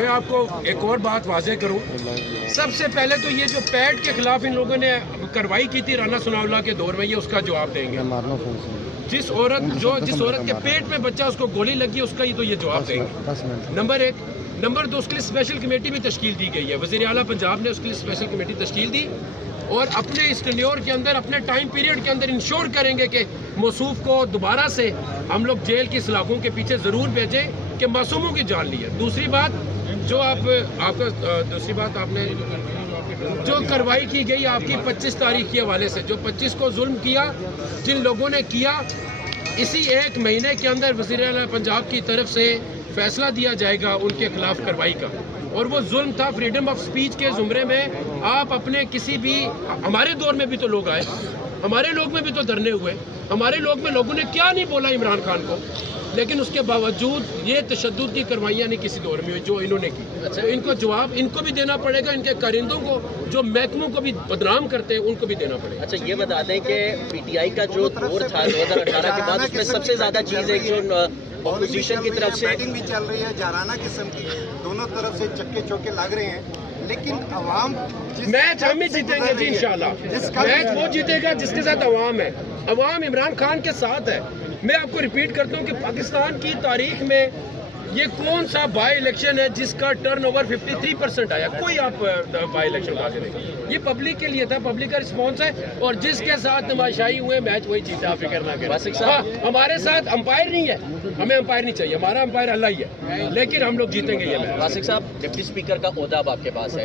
میں آپ کو ایک اور بات واضح کروں. سب سے پہلے تو یہ جو پیٹ کے خلاف ان لوگوں نے کارروائی کی تھی رانا ثناء اللہ کے دور میں، یہ اس کا جواب دیں گے. جس عورت کے پیٹ میں بچہ اس کو گولی لگی اس کا یہ جواب دیں گے. نمبر 1. نمبر 2، اس کے لیے اسپیشل کمیٹی بھی تشکیل دی گئی ہے. وزیر اعلیٰ پنجاب نے اس کے لیے اسپیشل کمیٹی تشکیل دی اور اپنے اس ٹینیور کے اندر، اپنے ٹائم پیریڈ کے اندر انشور کریں گے کہ موصوف کو دوبارہ سے ہم لوگ جیل کی سلاخوں کے پیچھے ضرور بھیجیں کہ معصوموں کی جان لی ہے. دوسری بات آپ نے جو کارروائی کی گئی آپ کی 25 تاریخ کے حوالے سے، جو 25 کو ظلم کیا جن لوگوں نے کیا، اسی ایک مہینے کے اندر وزیر اعلیٰ پنجاب کی طرف سے فیصلہ دیا جائے گا ان کے خلاف کارروائی کا. اور وہ ظلم تھا فریڈم آف سپیچ کے زمرے میں. آپ اپنے کسی بھی، ہمارے دور میں بھی تو لوگ آئے، ہمارے لوگ میں بھی تو دھرنے ہوئے، ہمارے لوگ میں لوگوں نے کیا نہیں بولا عمران خان کو، لیکن اس کے باوجود یہ تشدد کی کارروائیاں نہیں کسی دور میں ہوئی جو انہوں نے کی. ان کو جواب ان کو بھی دینا پڑے گا، ان کے کارندوں کو جو محکموں کو بھی بدنام کرتے ہیں ان کو بھی دینا پڑے گا. اچھا یہ بتا دیں کہ پی ٹی آئی کا جو دور تھا 2018 کے بعد، اس میں سب سے زیادہ چیز ہے جو اپوزیشن کی طرف سے بیٹنگ بھی چل رہی ہے، جارانہ قسم کی، دونوں طرف سے چکے چوکے لگ رہے ہیں، لیکن عوام میچ ہم ہی جیتیں گے جی انشاءاللہ. میچ وہ جیتے گا جس کے ساتھ عوام ہے. عوام عمران خان کے ساتھ ہے. میں آپ کو ریپیٹ کرتا ہوں کہ پاکستان کی تاریخ میں یہ کون سا بائی الیکشن ہے جس کا ٹرن اوور 53% آیا؟ کوئی آپ بائی الیکشن کا دیں، یہ پبلک کے لیے تھا، پبلک کا رسپانس ہے. اور جس کے ساتھ نمائشائی ہوئے میچ وہی جیتا، فکر نہ کریں. ہمارے ساتھ امپائر نہیں ہے، ہمیں امپائر نہیں چاہیے، ہمارا امپائر اللہ ہی ہے، لیکن ہم لوگ جیتیں گے یہ میچ. واسق صاحب، ڈپٹی اسپیکر کا عہدہ اب آپ کے پاس ہے.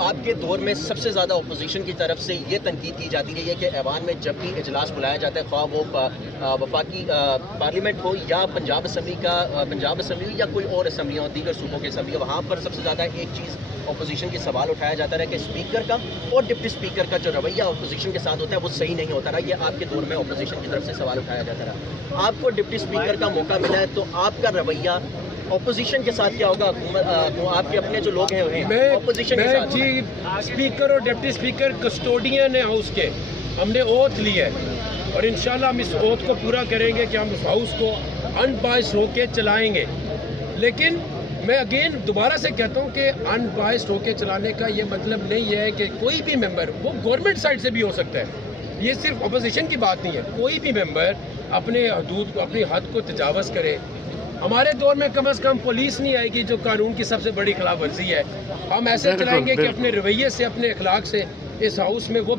آپ کے دور میں سب سے زیادہ اپوزیشن کی طرف سے یہ تنقید کی جاتی رہی ہے کہ ایوان میں جب بھی اجلاس بلایا جاتا ہے، خواہ وہ وفاقی پارلیمنٹ ہو یا پنجاب اسمبلی یا کوئی اور اسمبلیاں ہوں، دیگر صوبوں کی اسمبلیاں، وہاں پر سب سے زیادہ ایک چیز اپوزیشن کی سوال اٹھایا جاتا رہا کہ اسپیکر کا اور ڈپٹی اسپیکر کا جو رویہ اپوزیشن کے ساتھ ہوتا ہے وہ صحیح نہیں ہوتا رہا. یہ آپ کے دور میں اپوزیشن کی طرف سے سوال اٹھایا جاتا رہا. آپ کو ڈپٹی اسپیکر کا موقع ملا ہے تو آپ کا رویہ اپوزیشن کے ساتھ کیا ہوگا؟ آپ کے اپنے جو لوگ ہیں اپوزیشن کے ساتھ. جی، اسپیکر اور ڈپٹی اسپیکر کسٹوڈین ہیں ہاؤس کے، ہم نے اوتھ لی ہے اور انشاءاللہ ہم اس اوتھ کو پورا کریں گے کہ ہم اس ہاؤس کو ان بائسڈ ہو کے چلائیں گے. لیکن میں اگین دوبارہ سے کہتا ہوں کہ ان بائسڈ ہو کے چلانے کا یہ مطلب نہیں ہے کہ کوئی بھی ممبر، وہ گورنمنٹ سائڈ سے بھی ہو سکتا ہے، یہ صرف اپوزیشن کی بات نہیں ہے. کوئی بھی ممبر اپنے حدود کو، اپنی حد کو تجاوز کرے. ہمارے دور میں کم از کم پولیس نہیں آئے گی جو قانون کی سب سے بڑی خلاف ورزی ہے. ہم ایسے چلائیں گے کہ اپنے رویے سے، اپنے اخلاق سے اس ہاؤس میں وہ